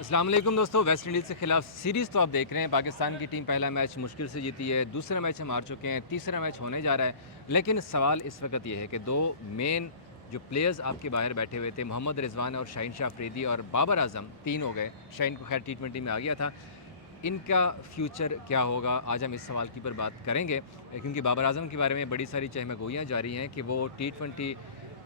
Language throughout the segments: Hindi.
अस्सलाम वालेकुम दोस्तों। वेस्ट इंडीज़ के खिलाफ सीरीज़ तो आप देख रहे हैं। पाकिस्तान की टीम पहला मैच मुश्किल से जीती है, दूसरा मैच हम हार चुके हैं, तीसरा मैच होने जा रहा है। लेकिन सवाल इस वक्त ये है कि दो मेन जो प्लेयर्स आपके बाहर बैठे हुए थे, मोहम्मद रिजवान और शाहीन शाह अफरीदी और बाबर आजम, तीन हो गए। शाहीन को खैर टी20 में आ गया था। इनका फ्यूचर क्या होगा, आज हम इस सवाल की पर बात करेंगे, क्योंकि बाबर आजम के बारे में बड़ी सारी चहमगोइयाँ जारी हैं कि वो टी20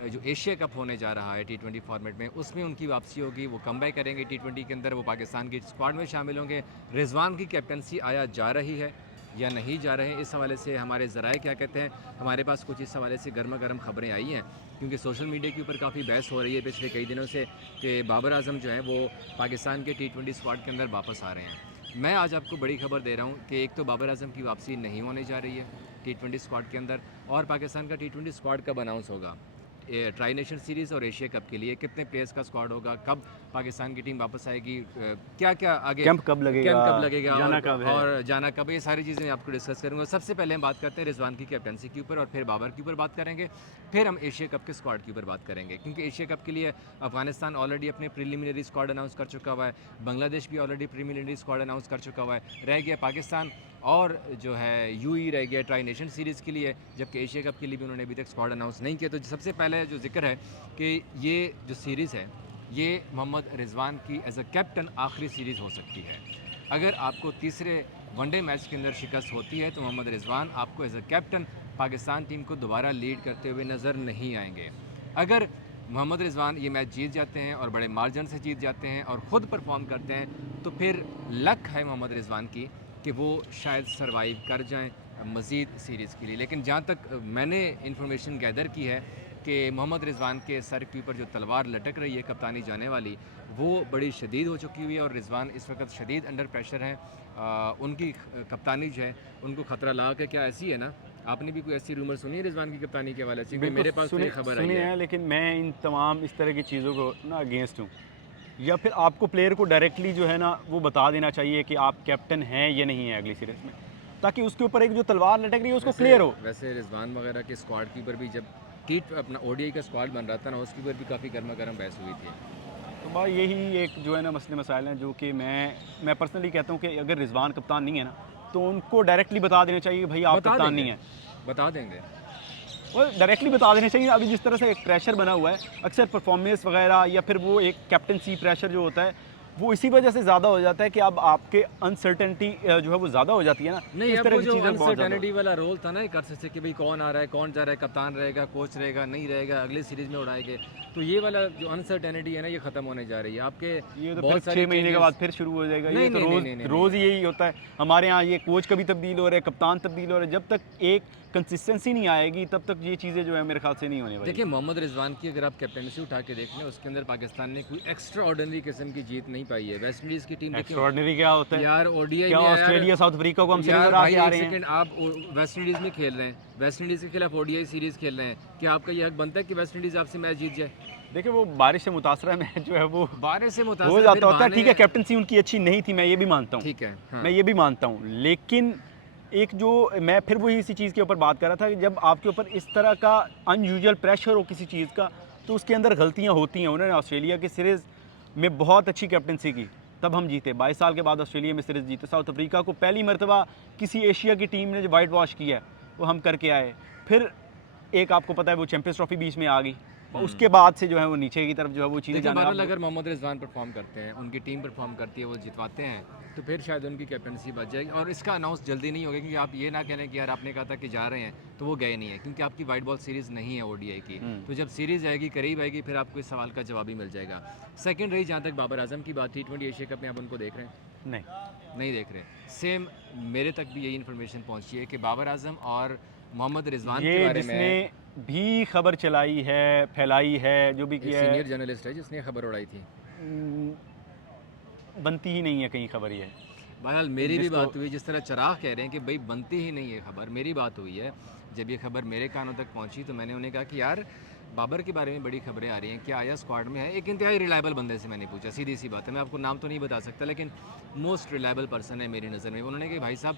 जो एशिया कप होने जा रहा है टी20 फॉर्मेट में, उसमें उनकी वापसी होगी, वो कमबैक करेंगे टी20 के अंदर, वो पाकिस्तान की स्क्वाड में शामिल होंगे। रिजवान की कैप्टनसी आया जा रही है या नहीं जा रहे हैं, इस हवाले से हमारे ज़राए क्या कहते हैं। हमारे पास कुछ इस हवाले से गर्मा गर्म खबरें आई हैं, क्योंकि सोशल मीडिया के ऊपर काफ़ी बहस हो रही है पिछले कई दिनों से कि बाबर आजम जो है वो पाकिस्तान के टी20 स्क्वाड के अंदर वापस आ रहे हैं। मैं आज आपको बड़ी खबर दे रहा हूँ कि एक तो बाबर आजम की वापसी नहीं होने जा रही है टी20 स्क्वाड के अंदर, और पाकिस्तान का टी20 स्क्वाड कब अनाउंस होगा, ट्राई नेशन सीरीज़ और एशिया कप के लिए कितने प्लेयर्स का स्क्वाड होगा, कब पाकिस्तान की टीम वापस आएगी, क्या क्या आगे कैंप कब लगेगा, कैंप कब लगेगा, जाना कब है। और जाना कब है, ये सारी चीज़ें मैं आपको डिस्कस करूँगा। सबसे पहले हम बात करते हैं रिजवान की कैप्टनसी के ऊपर, और फिर बाबर के ऊपर बात करेंगे, फिर हम एशिया कप के स्क्वाड के ऊपर बात करेंगे, क्योंकि एशिया कप के लिए अफगानिस्तान ऑलरेडी अपने प्रिलिमिनरी स्क्वाड अनाउंस कर चुका हुआ है, बांग्लादेश भी ऑलरेडी प्रीलिमिनरी स्क्वाड अनाउंस कर चुका हुआ है, रह गया पाकिस्तान और जो है यूई रह गया ट्राई नेशन सीरीज़ के लिए, जबकि एशिया कप के लिए भी उन्होंने अभी तक स्क्वाड अनाउंस नहीं किया। तो सबसे पहले जो जिक्र है कि ये जो सीरीज़ है ये मोहम्मद रिजवान की एज अ कैप्टन आखिरी सीरीज़ हो सकती है। अगर आपको तीसरे वनडे मैच के अंदर शिकस्त होती है तो मोहम्मद रिजवान आपको as a captain Pakistan team को दोबारा लीड करते हुए नज़र नहीं आएंगे। अगर मोहम्मद रिजवान ये मैच जीत जाते हैं और बड़े मार्जिन से जीत जाते हैं और ख़ुद परफॉर्म करते हैं, तो फिर लक है मोहम्मद रिजवान की कि वो शायद सरवाइव कर जाएं मज़ीद सीरीज़ के लिए। लेकिन जहाँ तक मैंने इंफॉर्मेशन गैदर की है कि मोहम्मद रिजवान के सर के ऊपर जो तलवार लटक रही है कप्तानी जाने वाली, वो बड़ी शदीद हो चुकी हुई है और रिजवान इस वक्त शदीद अंडर प्रेशर हैं। उनकी कप्तानी जो है उनको ख़तरा ला के, क्या ऐसी है ना, आपने भी कोई ऐसी रूमर सुनी है रिजवान की कप्तानी के हवाले से? बिल्कुल मेरे पास तो ये खबर आई सुने है। हैं, लेकिन मैं इन तमाम इस तरह की चीज़ों को ना अगेंस्ट हूँ। या फिर आपको प्लेयर को डायरेक्टली जो है ना वो बता देना चाहिए कि आप कैप्टन हैं या नहीं है अगली सीरीज में, ताकि उसके ऊपर एक जो तलवार लटक रही है उसको क्लियर हो। वैसे रिजवान वगैरह के स्क्वाड के ऊपर भी जब टी अपना ओडीआई का स्क्वाड बन रहा था ना, उसके ऊपर भी काफ़ी गर्मा गर्म बहस हुई थी। तो भाई यही एक जो है ना मसले मसाइल हैं जो कि मैं पर्सनली कहता हूँ कि अगर रिजवान कप्तान नहीं है ना तो उनको डायरेक्टली बता देना चाहिए कि भाई आप बता कप्तान देंगे, नहीं है। बता देंगे। और डायरेक्टली बता देना चाहिए। अभी जिस तरह से एक प्रेशर बना हुआ है अक्सर परफॉर्मेंस वगैरह या फिर वो एक कैप्टनसी प्रेशर जो होता है वो इसी वजह से ज़्यादा हो जाता है कि अब आपके अनसर्टेनिटी जो है वो ज़्यादा हो जाती है ना। नहीं, इस अब तरह वो की जो चीज़ें बहुत ज़्यादा अनसर्टेनिटी वाला रोल था ना एक अरसे से कि भाई कौन आ रहा है, कौन जा रहा है, कप्तान रहेगा, कोच रहेगा, नहीं रहेगा, अगले सीरीज़ में उड़ाएंगे, तो ये वाला जो अनसर्टेनिटी है ना ये ख़त्म होने जा रही है। आपके ये तो फिर बहुत सारी 6 महीने के बाद चेंजेस। फिर शुरू हो जाएगा। नहीं ये तो नहीं नहीं नहीं नहीं रोज़ नहीं। यही होता है हमारे यहाँ। ये कोच कभी तब्दील हो रहे हैं, कप्तान तब्दील हो रहे हैं। जब तक एक कंसिस्टेंसी नहीं आएगी तब तक ये चीज़ें जो है मेरे ख्याल से नहीं होने वाली। देखिए, मोहम्मद रिजवान की अगर आप कैप्टनसी उठा के देख लें, उसके अंदर पाकिस्तान ने कोई एक्स्ट्रा ऑर्डिनरी किस्म की जीत नहीं पाई है। वेस्ट इंडीज़ की टीम देखिए एक्स्ट्राऑर्डिनरी क्या होता है? यार, ओडीआई क्या में यार, ऑस्ट्रेलिया साउथ अफ्रीका को हम सिरे यार हरा भाई के आ एक रहे हैं? सेकंड, आप वेस्ट इंडीज़ में खेल रहे हैं, वेस्ट इंडीज़ के खिलाफ ओडीआई सीरीज़ खेल रहे हैं, क्या आपका ये हक बनता है कि वेस्ट इंडीज़ आपसे मैच जीत जाए? देखिए वो बारिश से मुतासरा मैच जो है वो बारह से हो मुतासर फिर जाता होता है। बहाने। ठीक है, कैप्टनसी उनकी अच्छी नहीं थी, मैं ये भी मानता हूँ। ठीक है, हाँ। मैं ये भी मानता हूँ, लेकिन एक जो मैं फिर वही इसी चीज़ के ऊपर बात कर रहा था कि जब आपके ऊपर इस तरह का अनयूजुअल प्रेशर हो किसी चीज़ का तो उसके अंदर गलतियाँ होती हैं। उन्होंने ऑस्ट्रेलिया की सीरीज़ में बहुत अच्छी कैप्टनसी की, तब हम जीते। 22 साल के बाद ऑस्ट्रेलिया में सीरीज़ जीते। साउथ अफ्रीका को पहली मरतबा किसी एशिया की टीम ने जो वाइट वॉश किया है वो हम करके आए। फिर एक आपको पता है वो चैंपियंस ट्रॉफी बीच में आ गई, उसके बाद से जो है वो नीचे की तरफ जो है वो चीज़ें देखिए, जाने बहरहाल अब। अगर मोहम्मद रिजवान परफॉर्म करते हैं, उनकी टीम परफॉर्म करती है, वो जितवाते हैं, तो फिर शायद उनकी कैप्टनसी बच जाएगी। और इसका अनाउंस जल्दी नहीं होगा, क्योंकि आप ये ना कह लें कि यार आपने कहा था कि जा रहे हैं तो वो गए नहीं है, क्योंकि आपकी वाइट बॉल सीरीज़ नहीं है ओडीआई की। तो जब सीरीज़ आएगी, करीब आएगी, फिर आपको इस सवाल का जवाब ही मिल जाएगा। सेकेंड रही जहाँ तक बाबर आजम की बात, टी20 एशिया कप में आप उनको देख रहे हैं? नहीं, नहीं देख रहे। सेम मेरे तक भी यही इन्फॉर्मेशन पहुंची है कि बाबर आजम और मोहम्मद रिजवान के ये बारे में, जिसने भी खबर चलाई है, फैलाई है, जो भी एक किया है, सीनियर जर्नलिस्ट है जिसने खबर उड़ाई थी। बनती ही नहीं है कहीं खबर ये। बहरहाल मेरी भी जिसको बात हुई, जिस तरह चिराग कह रहे हैं कि भाई बनती ही नहीं है खबर, मेरी बात हुई है। जब ये खबर मेरे कानों तक पहुंची तो मैंने उन्हें कहा कि यार बाबर के बारे में बड़ी खबरें आ रही हैं, क्या आया स्क्वाड में है? एक इंतहाई रिलायबल बंदे से मैंने पूछा, सीधी सी बात है, मैं आपको नाम तो नहीं बता सकता, लेकिन मोस्ट रिलायबल पर्सन है मेरी नज़र में। उन्होंने कहा भाई साहब,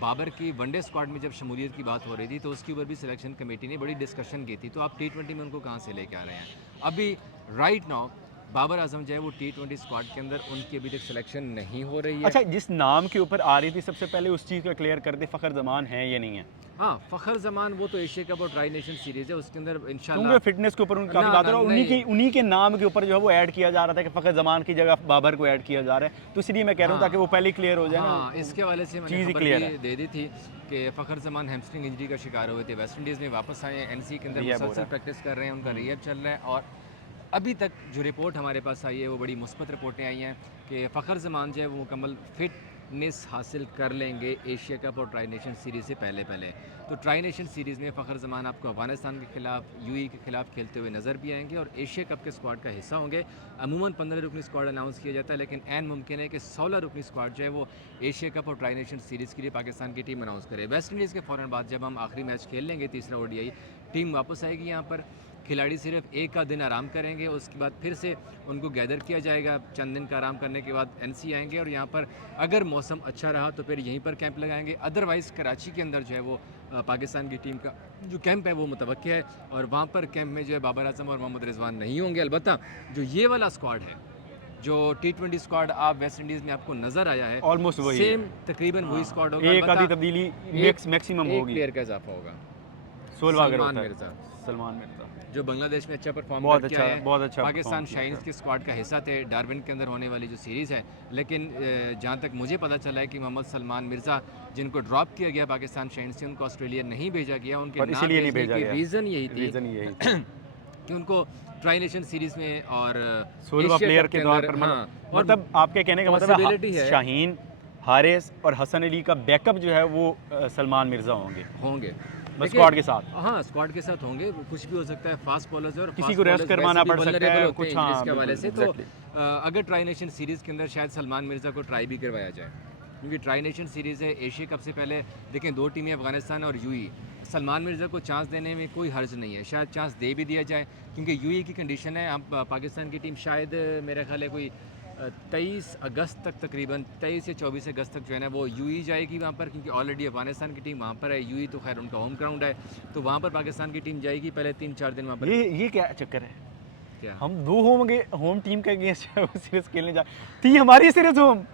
बाबर की वनडे स्क्वाड में जब शमूलियत की बात हो रही थी तो उसके ऊपर भी सिलेक्शन कमेटी ने बड़ी डिस्कशन की थी, तो आप टी20 में उनको कहाँ से लेके आ रहे हैं? अभी राइट नाउ बाबर आजम जो है वो T20 स्क्वाड के अंदर उनकी अभी तक सिलेक्शन नहीं हो रही है। अच्छा, जिस नाम के ऊपर आ रही थी सबसे पहले उस चीज़ का क्लियर कर दे, फ़खर जमान है या नहीं है? हाँ, फ़खर ज़मान वो तो एशिया कप और ट्राई नेशन सीरीज़ है, उसके अंदर इंशाल्लाह क्योंकि फिटनेस के ऊपर उनकी काफ़ी ना, बात ना, है और नहीं। उन्हीं के नाम के ऊपर जो है वो ऐड किया जा रहा था कि फ़खर जमान की जगह बाबर को ऐड किया जा रहा है, तो इसलिए मैं कह रहा हूँ हाँ, ताकि वो पहले ही क्लियर हो जाए ना, हाँ, इसके हवाले से मैंने चीज़ ही खबर क्लियर भी है। दे दी थी कि फ़खर ज़मान हैमस्ट्रिंग इंजरी का शिकार हुए थे, वेस्ट इंडीज़ में वापस आए हैं, एनसी के अंदर रिहैब हो रहा मुसलसल है। प्रैक्टिस कर रहे हैं, उनका रिहैब चल रहा है। और अभी तक जो रिपोर्ट हमारे पास आई है वो बड़ी मुस्बत रिपोर्टें आई हैं कि फ़खर ज़मान जो है वो मुकम्मल फिटनेस हासिल कर लेंगे एशिया कप और ट्राई नेशन सीरीज़ से पहले। तो ट्राई नेशन सीरीज़ में फ़खर ज़मान आपको अफ़गानिस्तान के खिलाफ, यूएई के खिलाफ खेलते हुए नज़र भी आएंगे और एशिया कप के स्क्वाड का हिस्सा होंगे। अमूमन 15 रुकनी स्क्वाड अनाउंस किया जाता है, लेकिन ऐन मुमकिन है कि 16 रुकनी स्क्वाड जो है वो एशिया कप और ट्राई नेशन सीरीज़ के लिए पाकिस्तान की टीम अनाउंस करे। वेस्ट इंडीज़ के फ़ौरन बाद जब हम आखिरी मैच खेल लेंगे, तीसरा ओडीआई, टीम वापस आएगी यहाँ पर, खिलाड़ी सिर्फ एक का दिन आराम करेंगे, उसके बाद फिर से उनको गैदर किया जाएगा। चंद दिन का आराम करने के बाद एनसी आएंगे और यहाँ पर अगर मौसम अच्छा रहा तो फिर यहीं पर कैंप लगाएंगे, अदरवाइज़ कराची के अंदर जो है वो पाकिस्तान की टीम का जो कैंप है वो मुतवक्की है और वहाँ पर कैंप में जो है बाबर आजम और मोहम्मद रिजवान नहीं होंगे। अलबत्ता जो ये वाला स्क्वाड है, जो T20 स्क्वाड आप वेस्ट इंडीज़ में आपको नज़र आया है, ऑलमोस्ट वही है। सेम तकरीबन वही स्क्वाड होगा। एक आधी अलबत्ता तब्दीली मैक्सिमम एक होगी। प्लेयर का इजाफा होगा, 16 अगर सलमान होता है। मिर्ज़ा, सलमान मिर्ज़ा जो बांग्लादेश में अच्छा परफॉर्म बहुत करके अच्छा, आए हैं। बहुत अच्छा पाकिस्तान परफॉर्म किया शाइन्स था। के स्क्वाड का हिस्सा थे डार्विन के अंदर होने वाली जो सीरीज़ है। लेकिन जहाँ तक मुझे पता चला है कि मोहम्मद सलमान मिर्ज़ा, जिनको ड्रॉप किया गया पाकिस्तान शाइन्स से, उनको ऑस्ट्रेलिया नहीं भेजा गया। उनके और ना इसीलिए नहीं भेजने भेजा की गया। रीज़न यही थी रीज़न यही था। कि उनको ट्राई नेशन सीरीज़ में और 16वां एशिया प्लेयर कप के के तौर अंदर, पर हाँ, और मतलब आपके कहने का मतलब पॉसिबिलिटी है है शाहीन, हारिस और हसन अली का बैकअप जो है वो सलमान मिर्ज़ा होंगे होंगे बस स्क्वाड के साथ। हाँ, स्क्वाड के साथ होंगे। वो कुछ भी हो सकता है, फास्ट बॉलर्स है और किसी फास्ट को रेस्ट बॉलर्स करवाना वैसे भी पड़ सकता वल्नरेबल है होते हैं कुछ। इंजरीज हाँ के हवाले बिल्कुल, से। तो एग्जैक्टली। अगर ट्राई नेशन सीरीज़ के अंदर शायद सलमान मिर्ज़ा को ट्राई भी करवाया जाए, क्योंकि ट्राई नेशन सीरीज़ है एशिया कप से पहले। देखें, दो टीमें अफगानिस्तान और यूएई, सलमान मिर्ज़ा को चांस देने में कोई हर्ज नहीं है, शायद चांस दे भी दिया जाए, क्योंकि यूएई की कंडीशन है। अब पाकिस्तान की टीम शायद मेरा ख्याल है कोई 23 अगस्त तक, तकरीबन 23 या 24 अगस्त तक जो है ना वो यूएई जाएगी वहाँ पर, क्योंकि ऑलरेडी अफगानिस्तान की टीम वहाँ पर है। यूएई तो खैर उनका होम ग्राउंड है, तो वहाँ पर पाकिस्तान की टीम जाएगी पहले 3-4 दिन वहाँ पर। ये क्या चक्कर है? क्या हम दो होम टीम के अगेंस्ट सीरीज खेलने जा, थी हमारी सीरीज होम,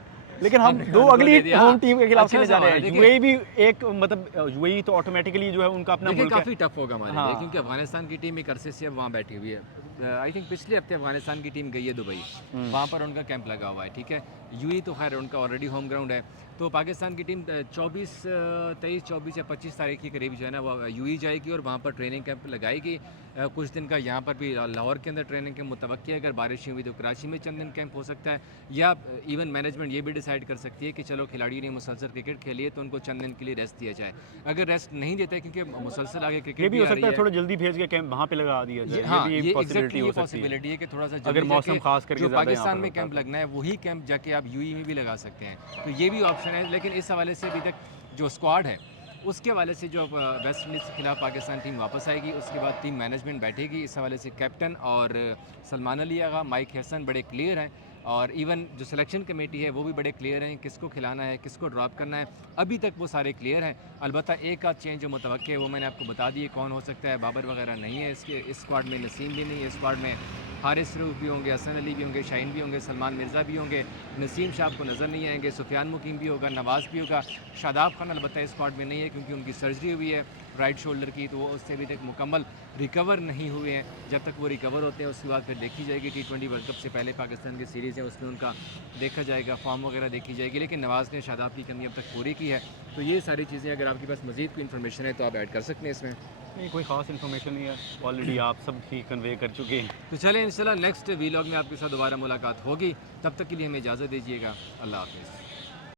लेकिन हम दो उनको अगली दे दिया। होम टीम के खिलाफ अच्छा खेलने जा रहे सवाल है, हैं। देखिए। यूएई भी एक मतलब यूएई तो ऑटोमेटिकली जो है उनका अपना देखिए मुल्क है। काफ़ी टफ होगा हमारे लिए, हाँ। क्योंकि अफगानिस्तान की टीम एक अरसे से अब वहाँ बैठी हुई है। आई थिंक पिछले हफ्ते अफगानिस्तान की टीम गई है दुबई, वहाँ पर उनका कैंप लगा हुआ है, ठीक है। यूएई तो खैर उनका ऑलरेडी होम ग्राउंड है। तो पाकिस्तान की टीम 23, 24 या 25 तारीख के करीब जो है ना वो यूएई जाएगी और वहाँ पर ट्रेनिंग कैंप लगाएगी। कुछ दिन का यहाँ पर भी लाहौर के अंदर ट्रेनिंग कैंप मुतवक्की है। अगर बारिश हुई तो कराची में चंद दिन कैंप हो सकता है, या इवन मैनेजमेंट ये भी डिसाइड कर सकती है कि चलो खिलाड़ी ने मुसलसल क्रिकेट खेली है तो उनको चंद दिन के लिए रेस्ट दिया जाए। अगर रेस्ट नहीं देता है, क्योंकि मुसलसल आगे क्रिकेट ये भी हो आ सकता रही है थोड़ा जल्दी भेज के कैंप वहाँ पे लगा दिया जाए। हाँ, ये भी पॉसिबिलिटी हो सकती है पॉसिबिलिटी है कि थोड़ा सा अगर जल्दी मौसम जाके खास करके जो ज़्यादा यहाँ पाकिस्तान पर में होता कैंप है। लगना है वही कैंप जाके आप यूएई में भी लगा सकते हैं, तो ये भी ऑप्शन है। लेकिन इस हवाले से अभी तक जो स्क्वाड है उसके हवाले से जो वेस्ट इंडीज़ के खिलाफ पाकिस्तान टीम वापस आएगी, उसके बाद टीम मैनेजमेंट बैठेगी। इस हवाले से कैप्टन और सलमान अली आगा, माइक हसन बड़े क्लियर हैं, और इवन जो सिलेक्शन कमेटी है वो भी बड़े क्लियर हैं, किसको खिलाना है, किसको ड्रॉप करना है, अभी तक वो सारे क्लियर हैं। अलबत्ता एक आध चेंज जो मुतवक्की है वो मैंने आपको बता दिए कौन हो सकता है। बाबर वगैरह नहीं है इसके इस स्क्वाड में, नसीम भी नहीं है स्क्वाड में, हारिस रऊफ़ भी होंगे, हसन अली भी होंगे, शाहीन भी होंगे, सलमान मिर्ज़ा भी होंगे, नसीम शाह को नज़र नहीं आएंगे, सुफियान मुकीम भी होगा, नवाज़ भी होगा, शादाब खान अलबत्ता इस स्क्वाड में नहीं है क्योंकि उनकी सर्जरी हुई है राइट शोल्डर की, तो वो उससे अभी तक मुकम्मल रिकवर नहीं हुए हैं। जब तक वो रिकवर होते हैं उसके बाद फिर देखी जाएगी। T20 वर्ल्ड कप से पहले पाकिस्तान की सीरीज़ है उसमें उनका देखा जाएगा, फॉर्म वगैरह देखी जाएगी। लेकिन नवाज़ ने शादाब की कमी अब तक पूरी की है। तो ये सारी चीज़ें अगर आपके पास मज़ीद कोई इन्फॉर्मेशन है तो आप ऐड कर सकते हैं इसमें। नहीं, कोई ख़ास इन्फॉर्मेशन नहीं है, ऑलरेडी आप सब ही कन्वे कर चुके हैं। तो चलें इंशाल्लाह नेक्स्ट वीलॉग में आपके साथ दोबारा मुलाकात होगी। तब तक के लिए हमें इजाज़त दीजिएगा। अल्लाह हाफ़िज़।